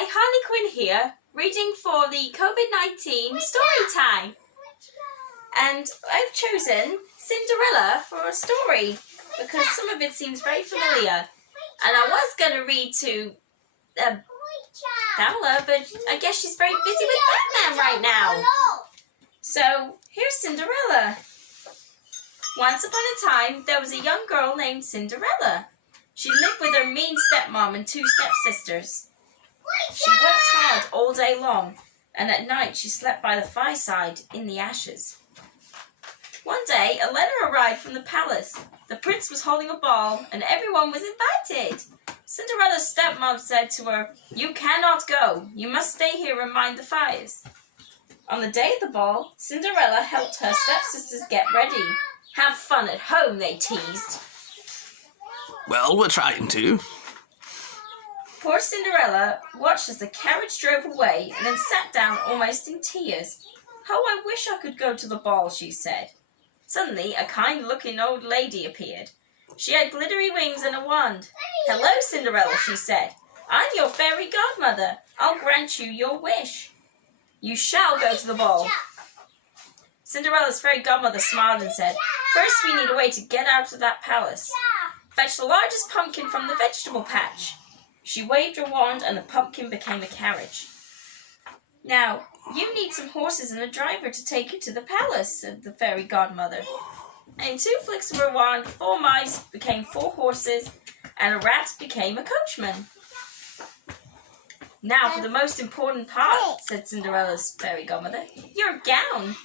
Hi, Harley Quinn here, reading for the COVID-19 story time. And I've chosen Cinderella for a story because some of it seems very familiar. And I was going to read to Bella, but I guess she's very busy with Batman right now. So, here's Cinderella. Once upon a time, there was a young girl named Cinderella. She lived with her mean stepmom and two stepsisters. She worked hard all day long, and at night she slept by the fireside in the ashes. One day, a letter arrived from the palace. The prince was holding a ball, and everyone was invited. Cinderella's stepmom said to her, "You cannot go. You must stay here and mind the fires." On the day of the ball, Cinderella helped her stepsisters get ready. "Have fun at home," they teased. Well, we're trying to. Poor Cinderella watched as the carriage drove away and then sat down almost in tears. "How I wish I could go to the ball," she said. Suddenly, a kind-looking old lady appeared. She had glittery wings and a wand. "Hello, Cinderella," she said. "I'm your fairy godmother. I'll grant you your wish. You shall go to the ball." Cinderella's fairy godmother smiled and said, "First we need a way to get out of that palace. Fetch the largest pumpkin from the vegetable patch." She waved her wand and the pumpkin became a carriage. "Now, you need some horses and a driver to take you to the palace," said the fairy godmother. And in 2 flicks of her wand, 4 mice became 4 horses and a rat became a coachman. "Now for the most important part," said Cinderella's fairy godmother, "your gown."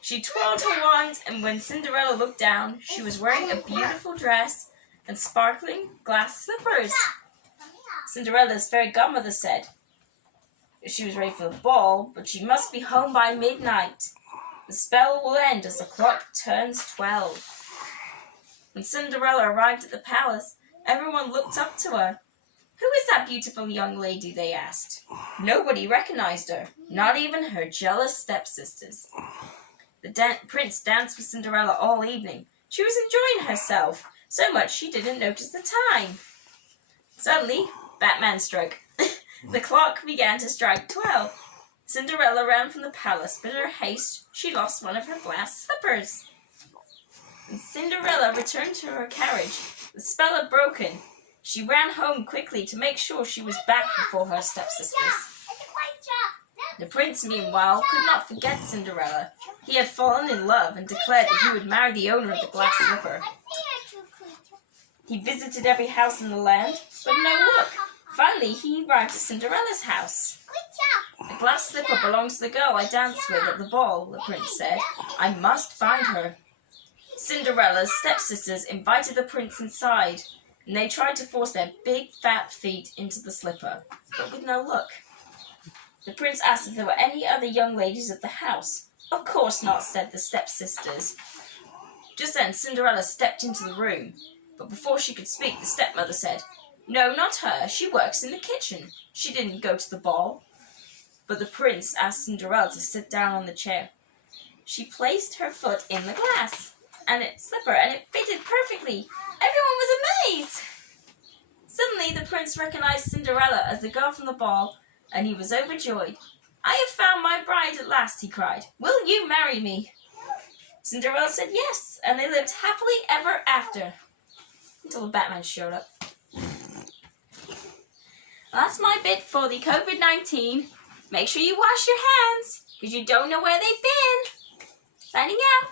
She twirled her wand, and when Cinderella looked down, she was wearing a beautiful dress and sparkling glass slippers. Cinderella's fairy godmother said she was ready for the ball, but she must be home by midnight. The spell will end as the clock turns 12. When Cinderella arrived at the palace, everyone looked up to her. "Who is that beautiful young lady?" they asked. Nobody recognized her, not even her jealous stepsisters. The prince danced with Cinderella all evening. She was enjoying herself, so much she didn't notice the time. Suddenly, Batman struck. The clock began to strike 12. Cinderella ran from the palace, but in her haste, she lost one of her glass slippers. When Cinderella returned to her carriage, the spell had broken. She ran home quickly to make sure she was back before her stepsisters. The prince, meanwhile, could not forget Cinderella. He had fallen in love and declared that he would marry the owner of the glass slipper. He visited every house in the land, but no luck. Finally, he arrived at Cinderella's house. "The glass slipper belongs to the girl I danced with at the ball," the prince said. "I must find her." Cinderella's stepsisters invited the prince inside, and they tried to force their big fat feet into the slipper, but with no luck. The prince asked if there were any other young ladies at the house. "Of course not," said the stepsisters. Just then Cinderella stepped into the room, but before she could speak, the stepmother said, "No, not her. She works in the kitchen. She didn't go to the ball." But the prince asked Cinderella to sit down on the chair. She placed her foot in the glass slipper, and it fitted perfectly. Everyone was amazed. Suddenly, the prince recognized Cinderella as the girl from the ball, and he was overjoyed. "I have found my bride at last," he cried. "Will you marry me?" Cinderella said yes, and they lived happily ever after, until the Batman showed up. Well, that's my bit for the COVID-19. Make sure you wash your hands, because you don't know where they've been. Signing out.